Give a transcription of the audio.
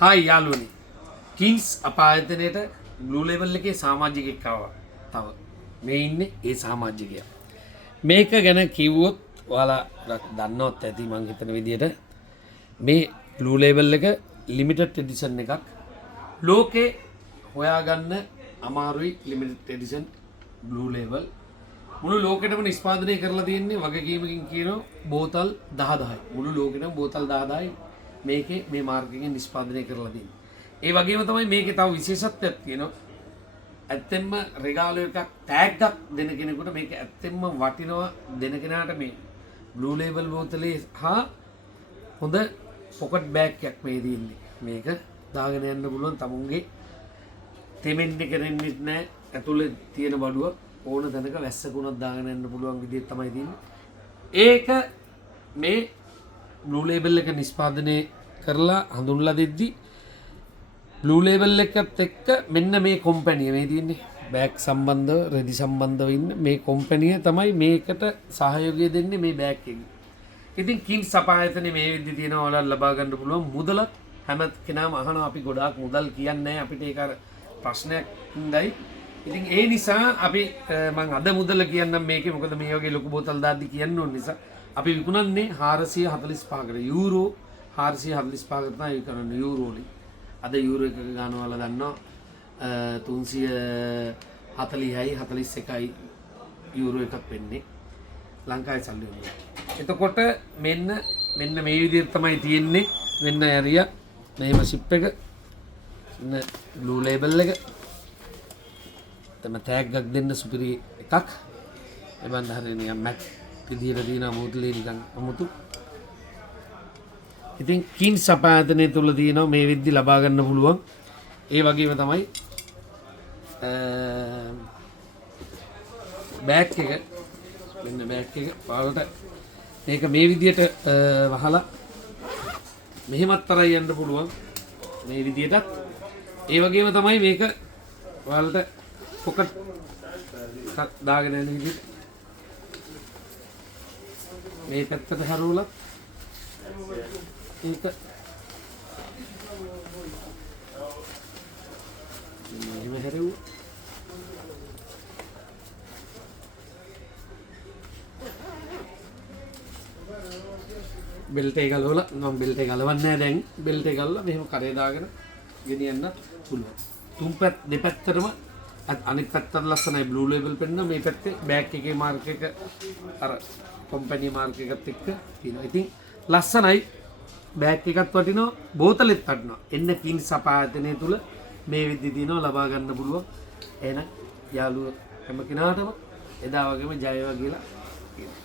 Hi යාළුවනි. කින්ස් අපායතනයට blue label එකේ සමාජිකයෙක් ආවා. තව මේ ඉන්නේ ඒ සමාජිකයා. මේක ගැන කිව්වොත් ඔයාලා දන්නවත් ඇති මං හිතන විදිහට මේ බ්ලූ ලේබල් එක ලිමිටඩ් එඩිෂන් එකක්. ලෝකේ හොයාගන්න අමාරුයි ලිමිටඩ් එඩිෂන් බ්ලූ ලේබල්. මුළු ලෝකෙටම නිෂ්පාදනය කරලා තියෙන්නේ වගකීමකින් කියනවා බෝතල් 10000යි. මුළු ලෝකෙටම බෝතල් 10000යි මේකේ මේ මාර්ගයෙන් නිෂ්පාදනය කරලා තියෙන්නේ. ඒ වගේම තමයි මේකේ තව විශේෂත්වයක් තියෙනවා. ඇත්තෙන්ම රෙගාලෝ එකක් ටැග් එකක් දෙන කෙනෙකුට මේක ඇත්තෙන්ම වටිනවා දෙන කෙනාට මේ බ්ලූ ලේබල් බෝතලේ හා හොඳ පොකට් බෑග් එකක් මේ දෙන්නේ. මේක දාගෙන යන්න පුළුවන් තමුන්ගේ තෙමෙන්නේ කරෙන්නෙත් නැහැ. ඇතුලේ තියෙන බඩුව ඕන තැනක වැස්සකුණක් දාගෙන යන්න පුළුවන් විදිහට තමයි තියෙන්නේ. ඒක මේ බ්ලූ ලේබල් එක නිෂ්පාදනය කරලා හඳුන්ලා දෙද්දි බ්ලූ ලේබල් එකත් එක්ක මෙන්න මේ කොම්පැනිය මේ තියෙන්නේ බෑග් සම්බන්ධව රෙදි සම්බන්ධව ඉන්න මේ කොම්පැනිය තමයි මේකට සහයෝගය දෙන්නේ මේ බෑග් එකෙන්. ඉතින් කින්ස් අපායතනේ මේ විදිහට තියෙනවා ඔයාලා ලබා ගන්න පුළුවන් මුදලක් හැම කෙනාම අහනවා අපි ගොඩාක් මුදල් කියන්නේ නැහැ අපිට ඒක ප්‍රශ්නයක් නේදයි. ඉතින් ඒ නිසා අපි මම අද මුදල කියන්නම් මේකේ මොකද මේ වගේ ලොකු බෝතල් දාද්දි කියන්න ඕන නිසා අපි විකුණන්නේ 445කට යූරෝ 445කට තමයි විකුණන්නේ යූරෝ වලින්. අද යූරෝ එකක ගාන වල දන්නවා 340යි 41යි යූරෝ එකක් වෙන්නේ ලංකාවේ සල්ලි වල. එතකොට මෙන්න මේ විදිහට තමයි තියෙන්නේ වෙන්න ඇරියා මේම ෂිප් එක මෙන්න බ්ලූ ලේබල් එක තම ටැග් එකක් දෙන්න සුපිරි එකක් එබඳ හරිය නිකන් මැට් විදියට තියෙනවා මොහොතේ නිකන් අමුතු. ඉතින් කින්ස් අපායතනය තුල තියෙනවා මේ විද්දි ලබා ගන්න පුළුවන්. ඒ වගේම තමයි බෑග් එක මෙන්න බෑග් එක පාලට මේක මේ විදියට වහලා මෙහෙමත් තරයි යන්න පුළුවන් මේ විදියටත්. ඒ වගේම තමයි මේක ඔයාලට පොකට් දාගෙන යන විදිහට මේ පැත්තට හරවලා ඒක මෙහෙම හැරෙව්වා. බෙල්ට් එක ගලවලා මම බෙල්ට් එක ගලවන්නේ නැහැ දැන් බෙල්ට් එක ගලවලා මෙහෙම කරේ දාගෙන ගෙනියන්න පුළුවන්. දෙපැත්තටම අනිත් පැත්තට ලස්සනයි බ්ලූ ලේබල් පෙන්න මේ පැත්තේ බෑග් එකේ මාර්ක් එක අර කම්පැනි මාර්ක් එකත් එක්ක තියෙනවා. ඉතින් ලස්සනයි බෑග් එකත් වටිනවා බෝතලෙත් වටිනවා. එන්න කින්ස් අපායතනය තුල මේ විදිහට දිනව ලබා ගන්න පුළුවන්. එහෙනම් යාළුවෝ හැම කෙනාටම එදා වගේම ජය වේවා කියලා කියනවා.